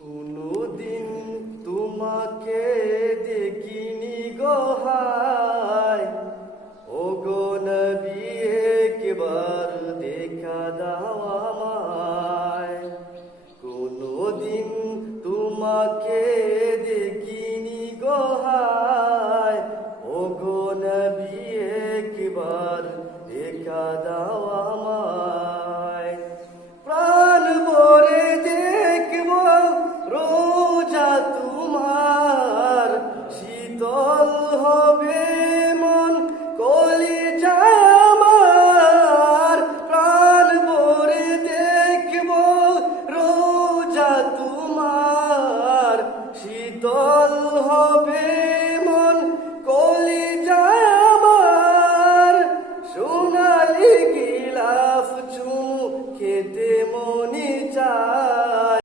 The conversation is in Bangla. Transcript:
কোনদিন তোমাকে দেখিনি গো হায়, ও গো নবী একবার দেখা দাও আমায়। কোনদিন তোমাকে দেখিনি গো হায়, ও গো নবী একবার দেখা দাও আমায়। প্রাণ ভরে দেখব রোজা তোমার, শীতল হবে মন কলিজা আমার। প্রাণ ভরে দেখব রোজা তোমার, শীতল হবে মন কলিজা আমার। সোনালি গিলাফ চুমু খেতে মনে চায়।